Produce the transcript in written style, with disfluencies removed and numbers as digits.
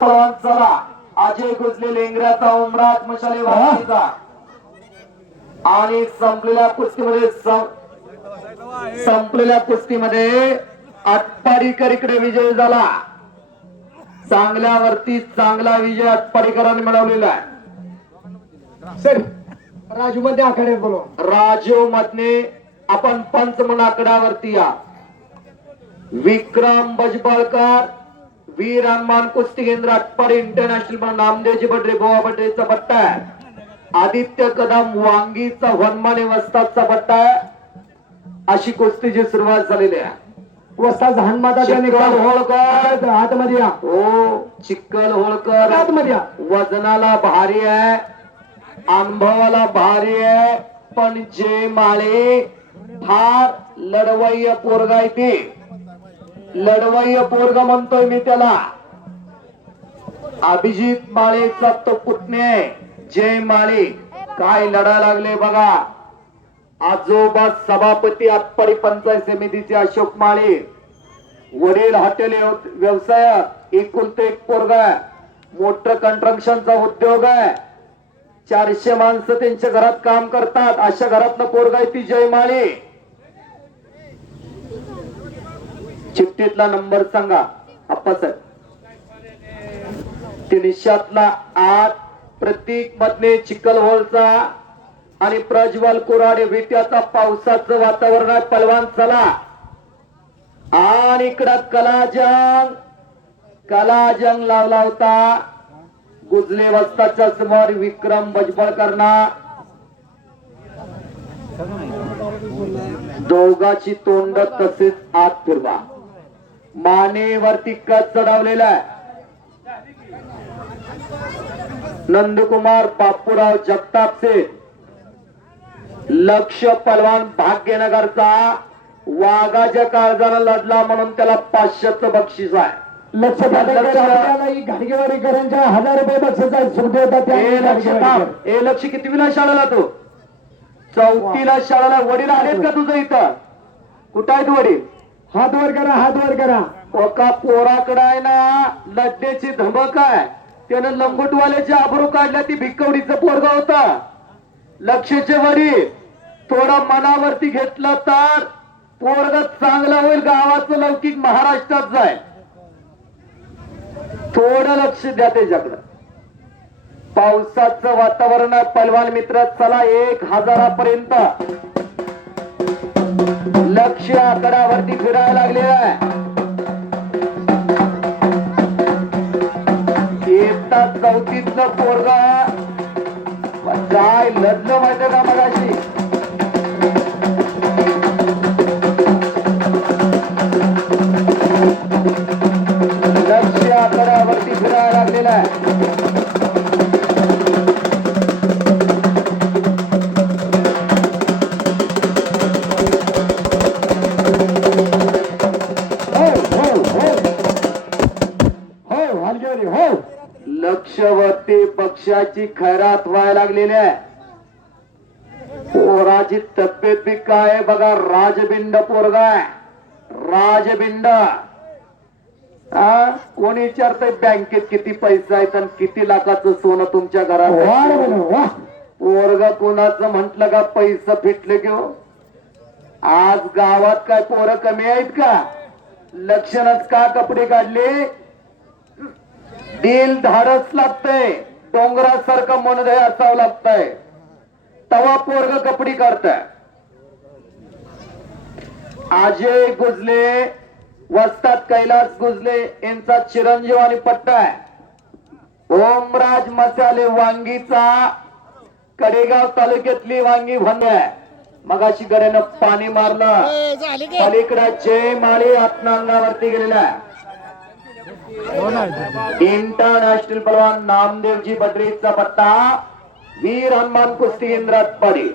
चला अजय गुजले लेंगऱ्याचा उमरात मशाले वाहिनीचा आणि संपलेल्या कुस्तीमध्ये आटपाडीकर इकडे विजय झाला। चांगल्यावरती चांगला विजय आटपाडीकरांनी मिळवलेला आहे। सर राजू मध्ये आखाडे बोलो राजीव मधने आपण पंच म्हणून आकड्यावरती या। विक्रम बजबळकर वीर हनुमान कुस्ती केंद्र आटपाडी इंटरनॅशनल नामदेवजी बडरे गोवा बडरेचा पट्टा आहे। आदित्य कदम वांगीचा वनमाने वस्तादचा पट्टा आहे। अशी कुस्तीची सुरुवात झालेली आहे। वस्ताद हनुमाता चिक्कल होळकर आतमध्ये या हो चिक्कल होळकर आतमध्ये या। वजनाला भारी आहे, अनुभवाला भारी आहे, पण जे माळे फार लढवय्य पोरगा आहे ते लढवय्य पोरगा म्हणतोय मी त्याला। अभिजित माळेचा तो पुतणे जय माळे काय लढा लागले बघा। आजोबा सभापती आटपाडी पंचायत समितीचे अशोक माळे, वडील हॉटेल व्यवसाय, एकुलते एक पोरगा, मोटर कंस्ट्रक्शनचा उद्योग आहे, 400 माणसं त्यांच्या घरात काम करतात, अशा घरातलं पोरगा आहे ती जय माळे। चिठ्ठीतला नंबर सांगा आप्पासाहेब। 300 8 प्रतीक मधने चिखलहोळचा आणि प्रज्वल कुराडे विट्याचा पावसाचं वातावरण आहे। पलवान चला आणि इकडं कलाजंग लावला होता गुजले वस्ताच्या समोर विक्रम बजबळकरना। दोघाची तोंड तसेच आत फिरवा। मानेवरती कच चढवलेला आहे। नंदकुमार बापूराव जगतापचे लक्ष पलवान भाग्यनगरचा वाघाच्या काळजाला लढला म्हणून त्याला 500चं बक्षीस आहे। लक्ष घाडगेवाडीकरांच्या 1000 रुपये बक्षीस लक्ष कितवीला शाळेला तो? 4थीला शाळेला। वडील आलेत का तुझं इथं? कुठं आहेत वडील? हात वर करा, हात वर करा। एका पोराकडे आहे ना लड्ड्याची धमक आहे, त्यानं लंगोटवाल्याची आबरू काढल्या, ती भिकवडीचं पोरगा होता। लक्षचे वडील थोडं मनावरती घेतलं तर पोरग चांगला होईल, गावाचं लौकिक महाराष्ट्रात जाय। थोडं लक्ष द्या त्याच्याकडं। पावसाचं वातावरण आहे पलवान मित्र, चला 1000 पर्यंत लक्ष आकड्यावरती फिरायला लागलेलं आहे। येता 4थीतलं पोरगा काय लढलं माहिती का मगाशी? लक्ष आकड्यावरती फिरायला लागलेलं आहे। लक्षवरती पक्षाची खैरात व्हायला लागलेली आहे। पोराची तब्येत बी काय बघा, राजबिंड पोरगा आहे, राजबिंड। कोणी विचारतंय बँकेत किती पैसा आहे आणि किती लाखाचं सोनं तुमच्या घरात? पोरगा कोणाचं म्हंटल का पैसा फिटले की हो? आज गावात काय पोरं कमी आहेत का? लक्षणच का कपडे काढले? दिल धाडस लागतंय, डोंगरासारखं मनोदय असावं लागतंय, तवा पोरग कपडी काढताय। अजय गुजले वस्ताद कैलास गुजले यांचा चिरंजीव आणि पट्टा आहे। ओमराज मसाले वांगीचा कडेगाव तालुक्यातली वांगी भन्य आहे। मगाशी गड्यानं पाणी मारलं, पलीकडे जय माळी आत्मांगावरती गेलेला आहे। इंटरनॅशनल पलवान नामदेवजी बडरेचा पट्टा वीर हनुमान कुस्ती केंद्र आटपाडी।